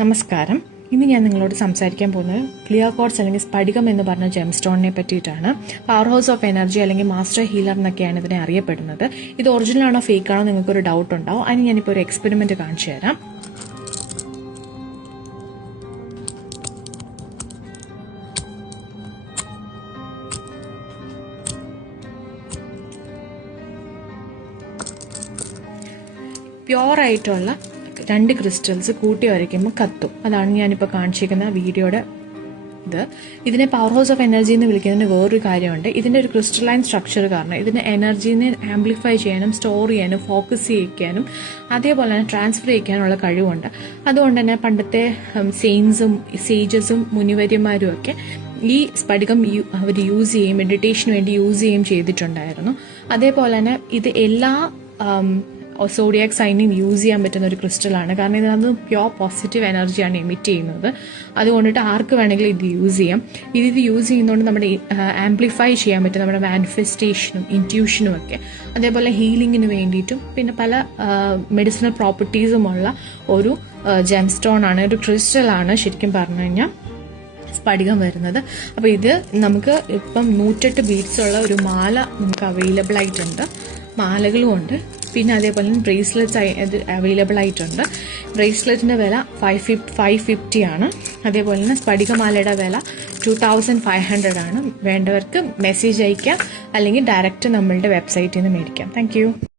നമസ്കാരം. ഇന്ന് ഞാൻ നിങ്ങളോട് സംസാരിക്കാൻ പോകുന്നത് ക്ലിയർ ക്വാർട്സ് അല്ലെങ്കിൽ സ്ഫടികം എന്ന് പറഞ്ഞ ജെം സ്റ്റോണിനെ പറ്റിയിട്ടാണ്. പവർ ഹൗസ് ഓഫ് എനർജി അല്ലെങ്കിൽ മാസ്റ്റർ ഹീലർ എന്നൊക്കെയാണ് ഇതിനെ അറിയപ്പെടുന്നത്. ഇത് ഒറിജിനൽ ആണോ ഫേക്ക് ആണോ നിങ്ങൾക്കൊരു ഡൗട്ട് ഉണ്ടാവും. അതിന് ഞാനിപ്പോൾ ഒരു എക്സ്പെരിമെന്റ് കാണിച്ചു തരാം. പ്യോർ ആയിട്ടുള്ള 2 ക്രിസ്റ്റൽസ് കൂട്ടി വരയ്ക്കുമ്പോൾ കത്തും. അതാണ് ഞാനിപ്പോൾ കാണിച്ചിരിക്കുന്ന വീഡിയോയുടെ ഇതിനെ പവർ ഹൗസ് ഓഫ് എനർജി എന്ന് വിളിക്കുന്നതിന് വേറൊരു കാര്യമുണ്ട്. ഇതിൻ്റെ ഒരു ക്രിസ്റ്റലൈൻ സ്ട്രക്ചർ കാരണം ഇതിന് എനർജീനെ ആംപ്ലിഫൈ ചെയ്യാനും സ്റ്റോർ ചെയ്യാനും ഫോക്കസ് ചെയ്യിക്കാനും അതേപോലെ തന്നെ ട്രാൻസ്ഫർ ചെയ്യിക്കാനുള്ള കഴിവുണ്ട്. അതുകൊണ്ട് തന്നെ പണ്ടത്തെ സേജസും മുനിവര്യന്മാരും ഒക്കെ ഈ സ്ഫടികം അവർ യൂസ് ചെയ്യും, മെഡിറ്റേഷന് വേണ്ടി യൂസ് ചെയ്യും ചെയ്തിട്ടുണ്ടായിരുന്നു. അതേപോലെ തന്നെ ഇത് എല്ലാ സോഡിയാക് സൈനും യൂസ് ചെയ്യാൻ പറ്റുന്ന ഒരു ക്രിസ്റ്റലാണ്. കാരണം ഇതിനകത്ത് പ്യോർ പോസിറ്റീവ് എനർജിയാണ് എമിറ്റ് ചെയ്യുന്നത്. അതുകൊണ്ടിട്ട് ആർക്ക് വേണമെങ്കിലും ഇത് യൂസ് ചെയ്യാം. ഇത് യൂസ് ചെയ്യുന്നതുകൊണ്ട് നമ്മുടെ ആംപ്ലിഫൈ ചെയ്യാൻ പറ്റും നമ്മുടെ മാനിഫെസ്റ്റേഷനും ഇൻറ്റ്യൂഷനും ഒക്കെ. അതേപോലെ ഹീലിങ്ങിന് വേണ്ടിയിട്ടും പിന്നെ പല മെഡിസിനൽ പ്രോപ്പർട്ടീസുമുള്ള ഒരു ജെം സ്റ്റോൺ ആണ്, ഒരു ക്രിസ്റ്റലാണ് ശരിക്കും പറഞ്ഞു കഴിഞ്ഞാൽ സ്ഫടികം വരുന്നത്. അപ്പോൾ ഇത് നമുക്ക് ഇപ്പം 108 ബീഡ്സ് ഉള്ള ഒരു മാല നമുക്ക് അവൈലബിൾ ആയിട്ടുണ്ട്. മാലകളും ഉണ്ട്. പിന്നെ അതേപോലെ തന്നെ ബ്രേസ്ലെറ്റ്സ് അവൈലബിൾ ആയിട്ടുണ്ട്. ബ്രേസ്ലെറ്റിൻ്റെ വില 550 ആണ്. അതേപോലെ തന്നെ സ്ഫടികമാലയുടെ വില 2500 ആണ്. വേണ്ടവർക്ക് മെസ്സേജ് അയക്കാം അല്ലെങ്കിൽ ഡയറക്റ്റ് നമ്മളുടെ വെബ്സൈറ്റിൽ നിന്ന് മേടിക്കാം. താങ്ക്